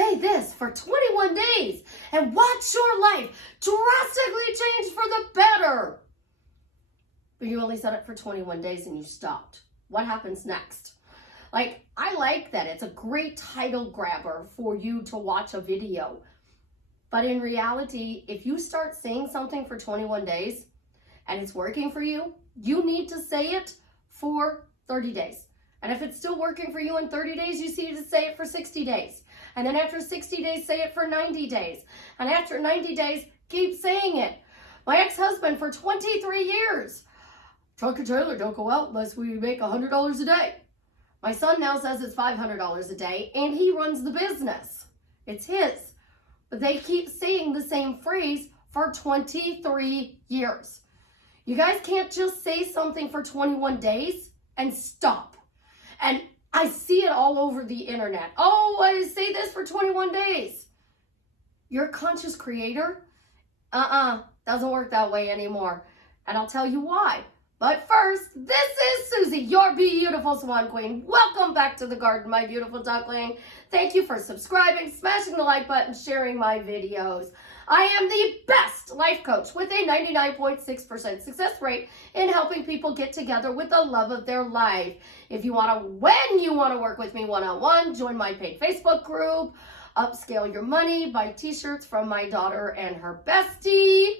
say this for 21 days and watch your life drastically change for the better. But you only said it for 21 days and you stopped. What happens next? Like, I like that. It's a great title grabber for you to watch a video. But in reality, if you start saying something for 21 days and it's working for you, you need to say it for 30 days. And if it's still working for you in 30 days, you need to say it for 60 days. And then after 60 days, say it for 90 days. And after 90 days, keep saying it. My ex-husband for 23 years, truck and trailer don't go out unless we make $100 a day. My son now says it's $500 a day, and he runs the business. It's his. But they keep saying the same phrase for 23 years. You guys can't just say something for 21 days and stop. And I see it all over the internet. Oh, I say this for 21 days. You're a conscious creator? Doesn't work that way anymore. And I'll tell you why. But first, this is Susie, your beautiful swan queen. Welcome back to the garden, my beautiful duckling. Thank you for subscribing, smashing the like button, sharing my videos. I am the best life coach with a 99.6% success rate in helping people get together with the love of their life. If you want to, when you want to work with me one-on-one, join my paid Facebook group, Upscale Your Money, buy t-shirts from my daughter and her bestie.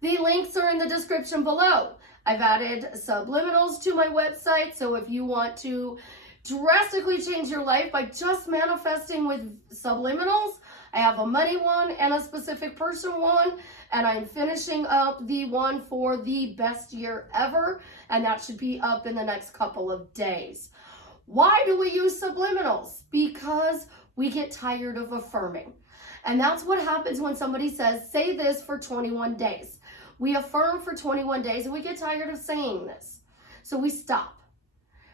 The links are in the description below. I've added subliminals to my website, so if you want to drastically change your life by just manifesting with subliminals, I have a money one and a specific person one, and I'm finishing up the one for the best year ever, and that should be up in the next couple of days. Why do we use subliminals? Because we get tired of affirming. And that's what happens when somebody says, say this for 21 days. We affirm for 21 days and we get tired of saying this. So we stop.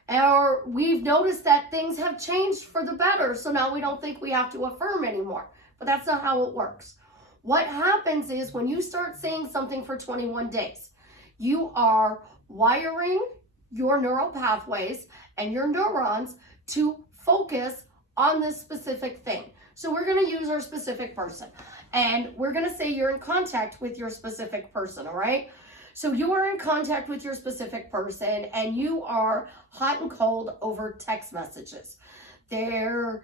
Or we've noticed that things have changed for the better, so now we don't think we have to affirm anymore. But that's not how it works. What happens is when you start saying something for 21 days, you are wiring your neural pathways and your neurons to focus on this specific thing. So we're going to use our specific person. And we're going to say you're in contact with your specific person, all right? So you are in contact with your specific person and you are hot and cold over text messages. They're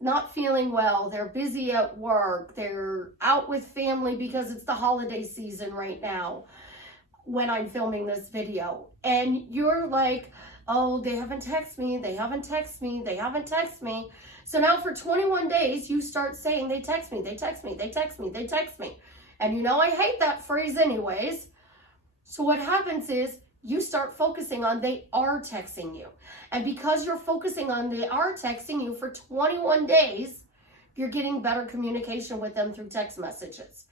not feeling well. They're busy at work. They're out with family because it's the holiday season right now when I'm filming this video. And you're like, oh, they haven't texted me. They haven't texted me. They haven't texted me. So now for 21 days, you start saying, they text me, they text me, they text me, they text me. And you know I hate that phrase anyways. So what happens is you start focusing on they are texting you. And because you're focusing on they are texting you for 21 days, you're getting better communication with them through text messages.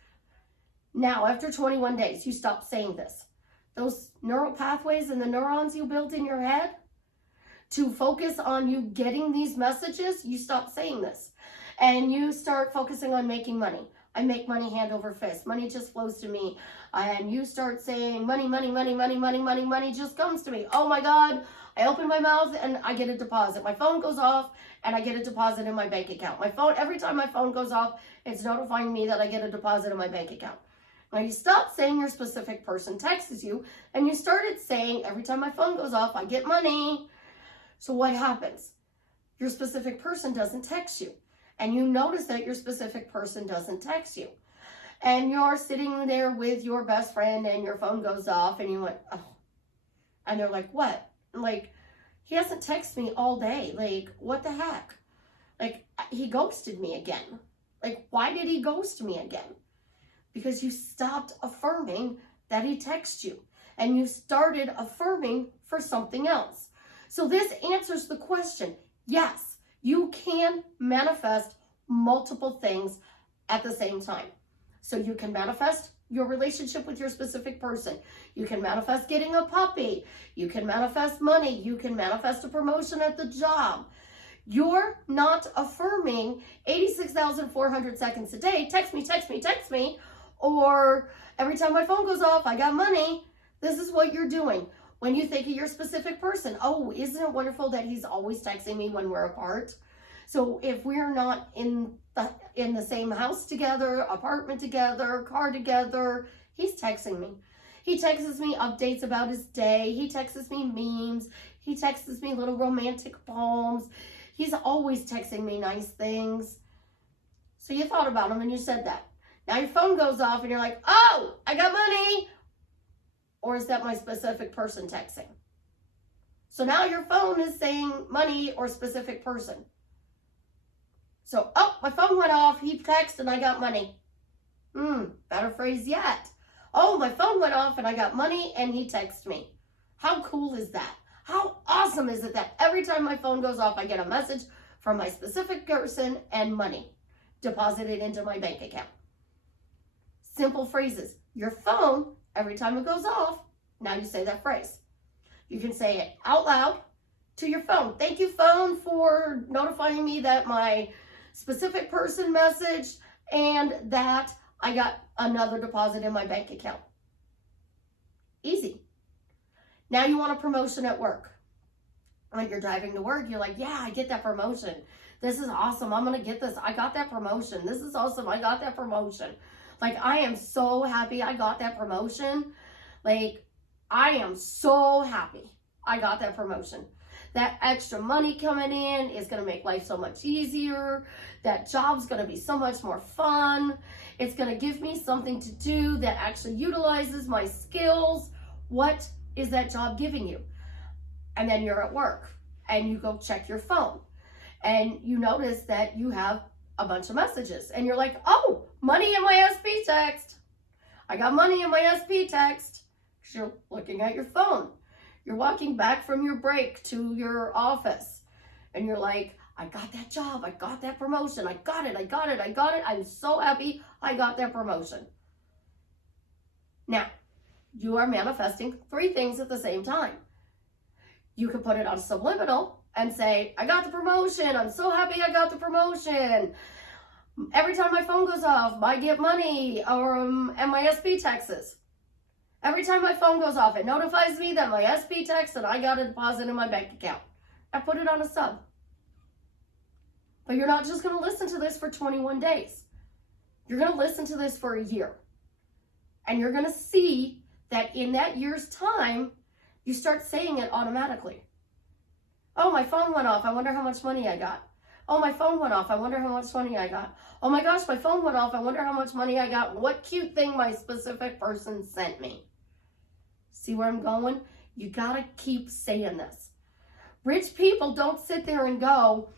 Now, after 21 days, you stop saying this. Those neural pathways and the neurons you built in your head, to focus on you getting these messages, you stop saying this. And you start focusing on making money. I make money hand over fist. Money just flows to me. And you start saying money, money, money, money, money, money, money just comes to me. Oh my God, I open my mouth and I get a deposit. My phone goes off and I get a deposit in my bank account. My phone, every time my phone goes off, it's notifying me that I get a deposit in my bank account. Now you stop saying your specific person texts you and you started saying every time my phone goes off, I get money. So what happens? Your specific person doesn't text you. And you notice that your specific person doesn't text you. And you're sitting there with your best friend and your phone goes off and you went, oh. And they're like, what? Like, he hasn't texted me all day. Like, what the heck? Like, he ghosted me again. Like, why did he ghost me again? Because you stopped affirming that he texts you. And you started affirming for something else. So this answers the question. Yes, you can manifest multiple things at the same time. So you can manifest your relationship with your specific person. You can manifest getting a puppy. You can manifest money. You can manifest a promotion at the job. You're not affirming 86,400 seconds a day, text me, text me, text me, or every time my phone goes off, I got money. This is what you're doing. When you think of your specific person, oh, isn't it wonderful that he's always texting me when we're apart? So if we're not in the same house together, apartment together, car together, he's texting me. He texts me updates about his day. He texts me memes. He texts me little romantic poems. He's always texting me nice things. So you thought about him and you said that. Now your phone goes off and you're like, oh, I got money. Or is that my specific person texting? So now your phone is saying money or specific person. So, oh, my phone went off. He texted and I got money. Better phrase yet. Oh, my phone went off and I got money and he texted me. How cool is that? How awesome is it that every time my phone goes off, I get a message from my specific person and money deposited into my bank account? Simple phrases. Your phone, every time it goes off, now you say that phrase. You can say it out loud to your phone. Thank you, phone, for notifying me that my specific person messaged and that I got another deposit in my bank account. Easy. Now you want a promotion at work. When you're driving to work, you're like, yeah, I get that promotion. This is awesome. I'm going to get this. I got that promotion. This is awesome. I got that promotion. Like, I am so happy I got that promotion. Like, I am so happy I got that promotion. That extra money coming in is going to make life so much easier. That job's going to be so much more fun. It's going to give me something to do that actually utilizes my skills. What is that job giving you? And then you're at work and you go check your phone and you notice that you have a bunch of messages and you're like, oh, money in my SP text. I got money in my SP text. You're looking at your phone. You're walking back from your break to your office and you're like, I got that job. I got that promotion. I got it. I got it. I got it. I'm so happy I got that promotion. Now, you are manifesting 3 things at the same time. You can put it on subliminal and say, I got the promotion. I'm so happy I got the promotion. Every time my phone goes off, I get money and my SP texts. Every time my phone goes off, it notifies me that my SP text and I got a deposit in my bank account. I put it on a sub. But you're not just going to listen to this for 21 days. You're going to listen to this for a year. And you're going to see that in that year's time, you start saying it automatically. Oh, my phone went off. I wonder how much money I got. Oh, my phone went off. I wonder how much money I got. Oh my gosh, my phone went off. I wonder how much money I got. What cute thing my specific person sent me. See where I'm going? You got to keep saying this. Rich people don't sit there and go,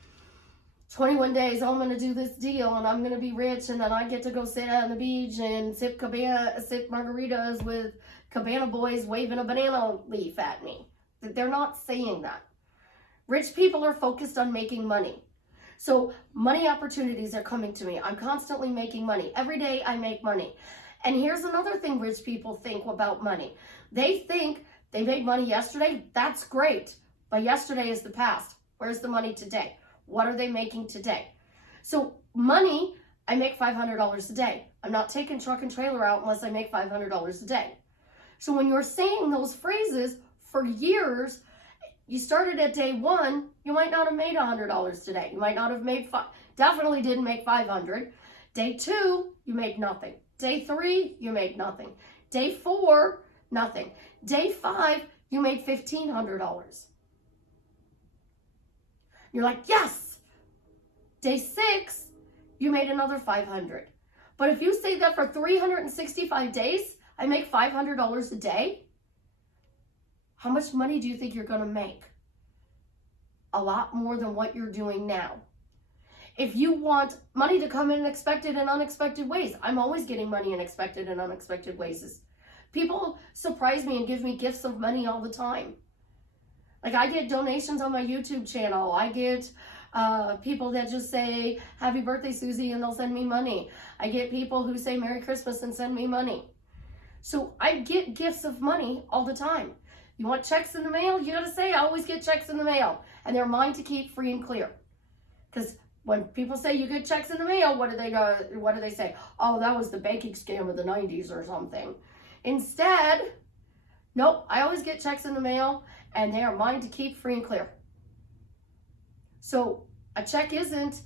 21 days, oh, I'm going to do this deal and I'm going to be rich and then I get to go sit on the beach and sip margaritas with cabana boys waving a banana leaf at me. They're not saying that. Rich people are focused on making money. So money opportunities are coming to me. I'm constantly making money. Every day I make money. And here's another thing rich people think about money. They think they made money yesterday. That's great. But yesterday is the past. Where's the money today? What are they making today? So money, I make $500 a day. I'm not taking truck and trailer out unless I make $500 a day. So when you're saying those phrases for years, you started at day 1, you might not have made $100 today. You might not have made, definitely didn't make 500. Day 2, you make nothing. Day 3, you make nothing. Day 4, nothing. Day 5, you made $1,500. You're like, yes. Day 6, you made another $500. But if you say that for 365 days, I make $500 a day, how much money do you think you're going to make? A lot more than what you're doing now. If you want money to come in expected and unexpected ways, I'm always getting money in expected and unexpected ways. People surprise me and give me gifts of money all the time. Like, I get donations on my YouTube channel. I get people that just say, happy birthday, Susie, and they'll send me money. I get people who say Merry Christmas and send me money. So I get gifts of money all the time. You want checks in the mail? You gotta say, I always get checks in the mail. And they're mine to keep free and clear. Because when people say you get checks in the mail, what do they say? Oh, that was the banking scam of the 90s or something. Instead, nope, I always get checks in the mail and they are mine to keep free and clear. So A check isn't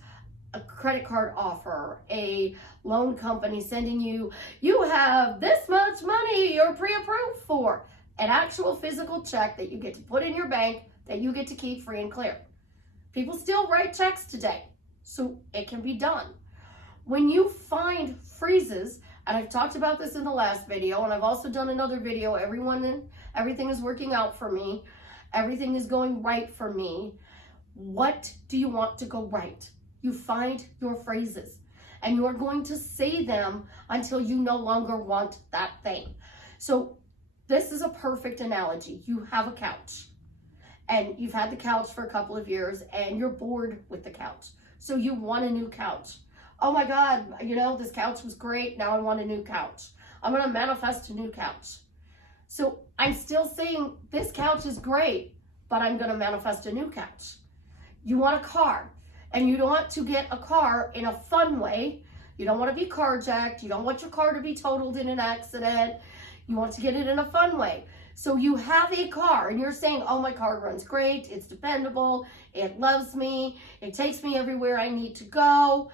a credit card offer, a loan company sending you, you have this much money you're pre-approved for. An actual physical check that you get to put in your bank that you get to keep free and clear. People still write checks today, so it can be done. When you find freezes, and I've talked about this in the last video, and I've also done another video, everything is working out for me, everything is going right for me. What do you want to go right? You find your phrases, and you're going to say them until you no longer want that thing. So this is a perfect analogy. You have a couch, and you've had the couch for a couple of years, and you're bored with the couch. So you want a new couch. Oh my God, this couch was great. Now I want a new couch. I'm going to manifest a new couch. So I'm still saying this couch is great, but I'm going to manifest a new couch. You want a car, and you don't want to get a car in a fun way. You don't want to be carjacked. You don't want your car to be totaled in an accident. You want to get it in a fun way. So you have a car, and you're saying, oh, my car runs great. It's dependable. It loves me. It takes me everywhere I need to go.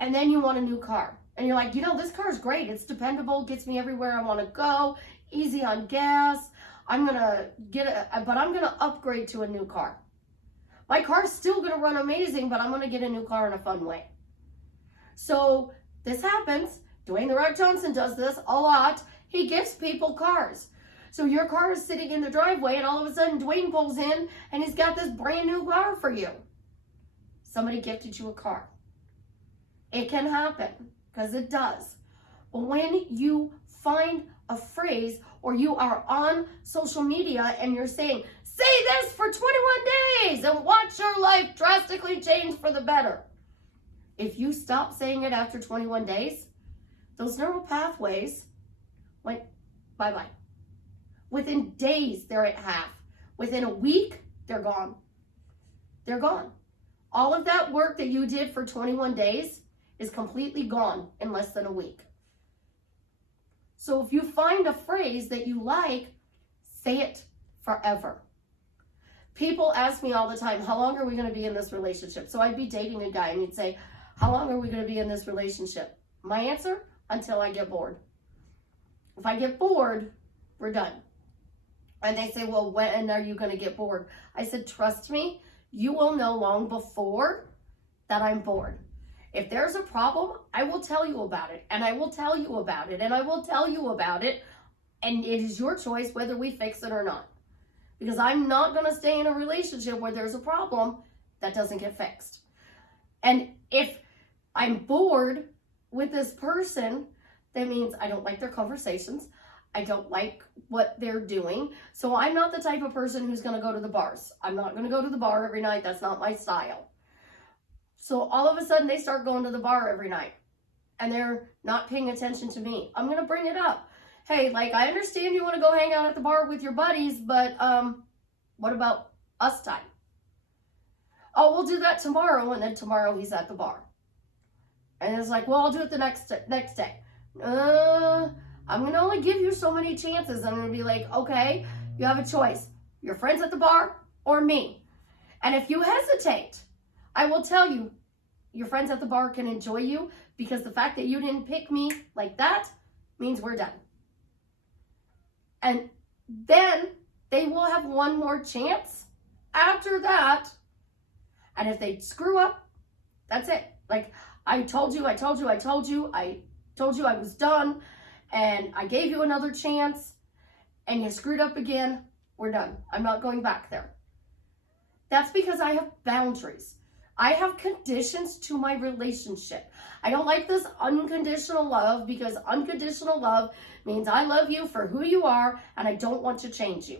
And then you want a new car. And you're like, this car is great. It's dependable. Gets me everywhere I want to go. Easy on gas. I'm going to upgrade to a new car. My car's still going to run amazing, but I'm going to get a new car in a fun way. So this happens. Dwayne "The Rock" Johnson does this a lot. He gifts people cars. So your car is sitting in the driveway, and all of a sudden Dwayne pulls in, and he's got this brand new car for you. Somebody gifted you a car. It can happen, because it does. But when you find a phrase, or you are on social media and you're saying, say this for 21 days and watch your life drastically change for the better. If you stop saying it after 21 days, those neural pathways went bye-bye. Within days, they're at half. Within a week, they're gone. They're gone. All of that work that you did for 21 days is completely gone in less than a week. So if you find a phrase that you like, say it forever. People ask me all the time, how long are we going to be in this relationship? So I'd be dating a guy, and he'd say, how long are we going to be in this relationship? My answer, until I get bored. If I get bored, we're done. And they say, well, when are you going to get bored? I said, trust me, you will know long before that I'm bored. If there's a problem, I will tell you about it, and I will tell you about it, and I will tell you about it, and it is your choice whether we fix it or not. Because I'm not going to stay in a relationship where there's a problem that doesn't get fixed. And if I'm bored with this person, that means I don't like their conversations. I don't like what they're doing. So I'm not the type of person who's going to go to the bars. I'm not going to go to the bar every night. That's not my style. So all of a sudden they start going to the bar every night, and they're not paying attention to me. I'm going to bring it up. Hey, I understand you want to go hang out at the bar with your buddies, but what about us time? Oh, we'll do that tomorrow. And then tomorrow he's at the bar. And it's like, well, I'll do it the next day. I'm going to only give you so many chances. I'm going to be like, okay, you have a choice. Your friends at the bar or me. And if you hesitate, I will tell you, your friends at the bar can enjoy you, because the fact that you didn't pick me like that means we're done. And then they will have one more chance after that. And if they screw up, that's it. I told you I was done, and I gave you another chance, and you screwed up again, we're done. I'm not going back there. That's because I have boundaries. I have conditions to my relationship. I don't like this unconditional love, because unconditional love means I love you for who you are and I don't want to change you.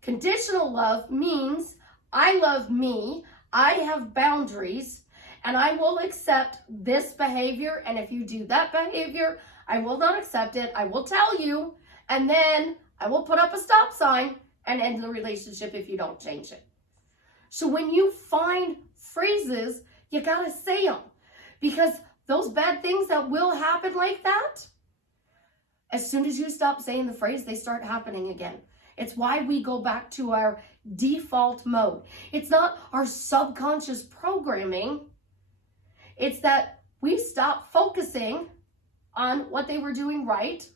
Conditional love means I love me, I have boundaries, and I will accept this behavior, and if you do that behavior, I will not accept it. I will tell you, and then I will put up a stop sign and end the relationship if you don't change it. So when you find phrases, you gotta say them, because those bad things that will happen like that, as soon as you stop saying the phrase, they start happening again. It's why we go back to our default mode. It's not our subconscious programming. It's that we stopped focusing on what they were doing right,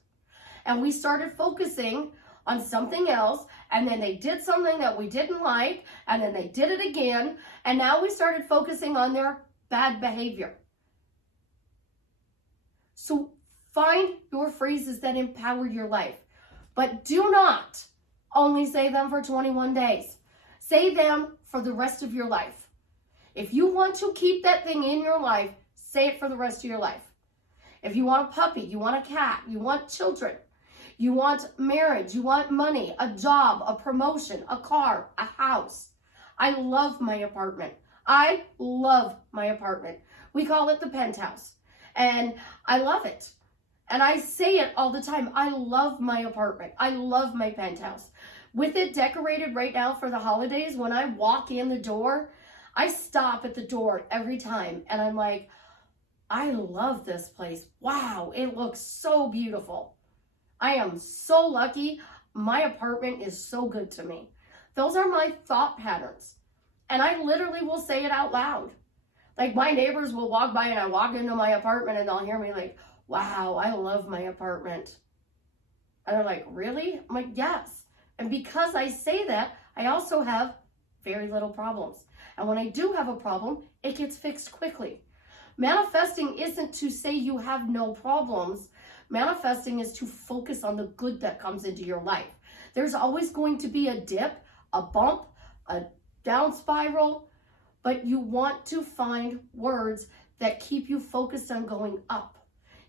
and we started focusing on something else, and then they did something that we didn't like, and then they did it again, and now we started focusing on their bad behavior. So find your phrases that empower your life, but do not only say them for 21 days. Say them for the rest of your life. If you want to keep that thing in your life, say it for the rest of your life. If you want a puppy, you want a cat, you want children, you want marriage, you want money, a job, a promotion, a car, a house. I love my apartment. I love my apartment. We call it the penthouse, and I love it. And I say it all the time. I love my apartment. I love my penthouse. With it decorated right now for the holidays, when I walk in the door, I stop at the door every time, and I'm like, I love this place. Wow, it looks so beautiful. I am so lucky. My apartment is so good to me. Those are my thought patterns. And I literally will say it out loud. Like, my neighbors will walk by and I walk into my apartment and they'll hear me like, wow, I love my apartment. And they're like, really? I'm like, yes. And because I say that, I also have very little problems. And when I do have a problem, it gets fixed quickly. Manifesting isn't to say you have no problems. Manifesting is to focus on the good that comes into your life. There's always going to be a dip, a bump, a down spiral, but you want to find words that keep you focused on going up,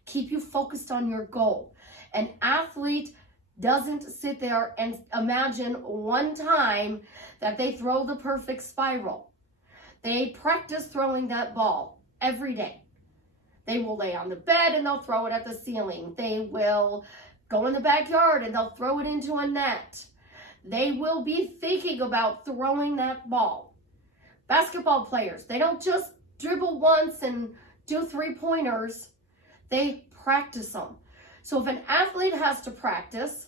keep you focused on your goal. An athlete doesn't sit there and imagine one time that they throw the perfect spiral. They practice throwing that ball every day. They will lay on the bed and they'll throw it at the ceiling. They will go in the backyard and they'll throw it into a net. They will be thinking about throwing that ball. Basketball players, they don't just dribble once and do 3-pointers. They practice them. So if an athlete has to practice,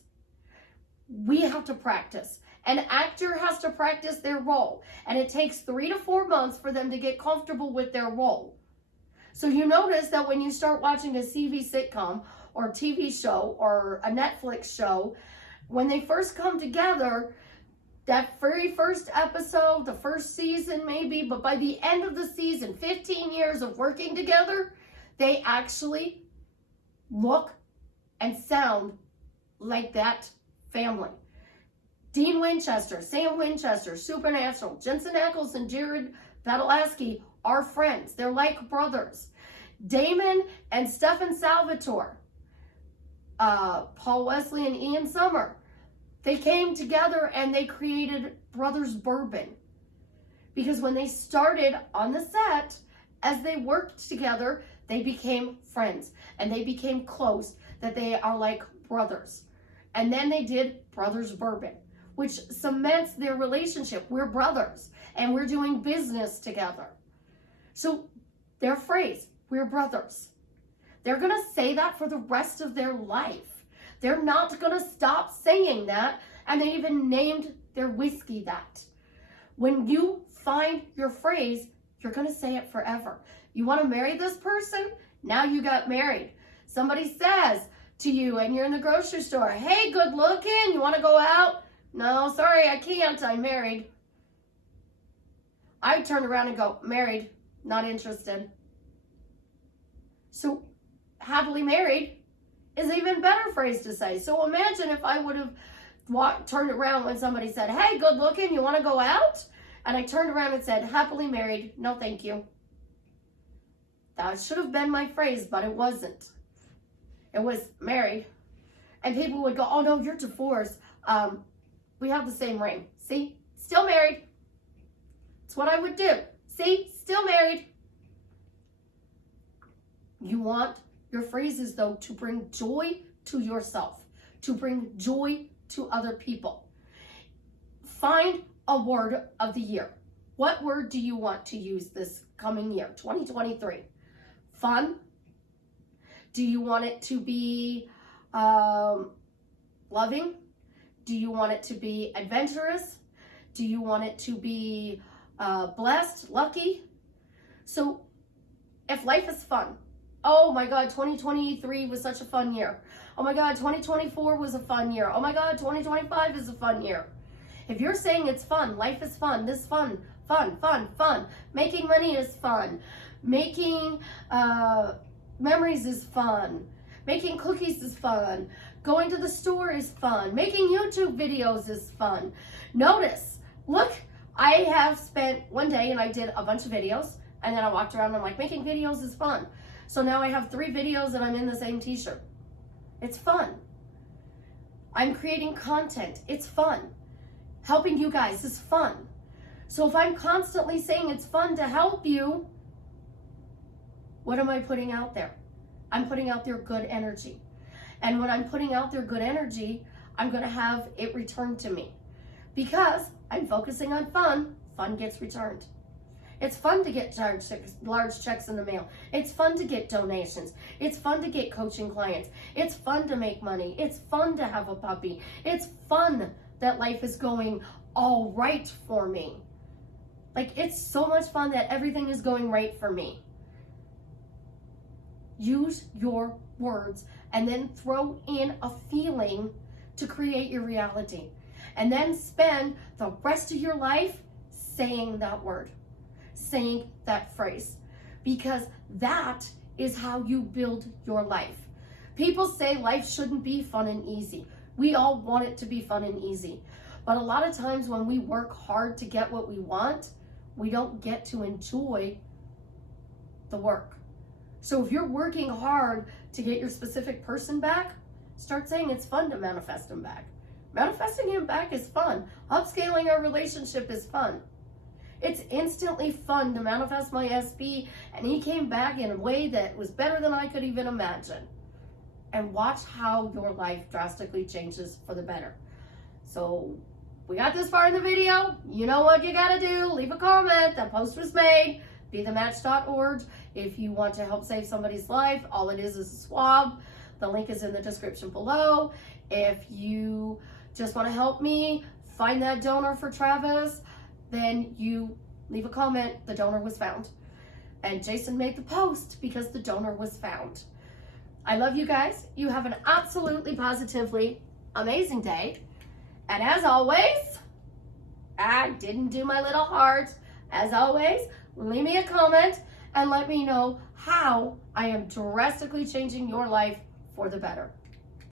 we have to practice. An actor has to practice their role. And it takes 3 to 4 months for them to get comfortable with their role. So you notice that when you start watching a TV sitcom or TV show or a Netflix show, when they first come together, that very first episode, the first season maybe, but by the end of the season, 15 years of working together, they actually look and sound like that family. Dean Winchester, Sam Winchester, Supernatural, Jensen Ackles and Jared Padalecki are friends. They're like brothers. Damon and Stephen Salvatore, Paul Wesley and Ian Sommer, they came together and they created Brothers Bourbon. Because when they started on the set, as they worked together, they became friends and they became close, that they are like brothers. And then they did Brothers Bourbon, which cements their relationship. We're brothers and we're doing business together. So their phrase, we're brothers, they're going to say that for the rest of their life. They're not going to stop saying that, and they even named their whiskey that. When you find your phrase, you're going to say it forever. You want to marry this person? Now you got married. Somebody says to you and you're in the grocery store, hey, good looking, you want to go out? No, sorry, I can't, I'm married. I turn around and go, married, not interested. So happily married is an even better phrase to say. So imagine if I would have turned around when somebody said, hey, good looking, you want to go out? And I turned around and said, happily married, no thank you. That should have been my phrase, but it wasn't. It was married. And people would go, oh no, you're divorced. We have the same ring. See, still married. It's what I would do. See, still married. You want your phrases, though, to bring joy to yourself, to bring joy to other people. Find a word of the year. What word do you want to use this coming year, 2023? Fun? Do you want it to be loving? Do you want it to be adventurous? Do you want it to be blessed, lucky? So if life is fun, oh my God, 2023 was such a fun year. Oh my God, 2024 was a fun year. Oh my God, 2025 is a fun year. If you're saying it's fun, life is fun, this fun, fun. Making money is fun. Making memories is fun. Making cookies is fun. Going to the store is fun. Making YouTube videos is fun. Notice, look, I have spent one day and I did a bunch of videos, and then I walked around and I'm like, making videos is fun. So now I have 3 videos and I'm in the same t-shirt. It's fun. I'm creating content. It's fun. Helping you guys is fun. So if I'm constantly saying it's fun to help you, what am I putting out there? I'm putting out their good energy. And when I'm putting out their good energy, I'm going to have it returned to me. Because I'm focusing on fun, fun gets returned. It's fun to get large checks in the mail. It's fun to get donations. It's fun to get coaching clients. It's fun to make money. It's fun to have a puppy. It's fun that life is going all right for me. Like, it's so much fun that everything is going right for me. Use your words and then throw in a feeling to create your reality. And then spend the rest of your life saying that word, saying that phrase, because that is how you build your life. People say life shouldn't be fun and easy. We all want it to be fun and easy. But a lot of times when we work hard to get what we want, we don't get to enjoy the work. So if you're working hard to get your specific person back, start saying it's fun to manifest them back. Manifesting him back is fun. Upscaling our relationship is fun. It's instantly fun to manifest my SP, and he came back in a way that was better than I could even imagine. And watch how your life drastically changes for the better. So we got this far in the video. You know what you gotta do. Leave a comment. That post was made. BeTheMatch.org. If you want to help save somebody's life, all it is a swab. The link is in the description below. If you just want to help me find that donor for Travis, then you leave a comment. The donor was found. And Jason made the post because the donor was found. I love you guys. You have an absolutely positively amazing day. And as always, I didn't do my little heart. As always, leave me a comment and let me know how I am drastically changing your life for the better.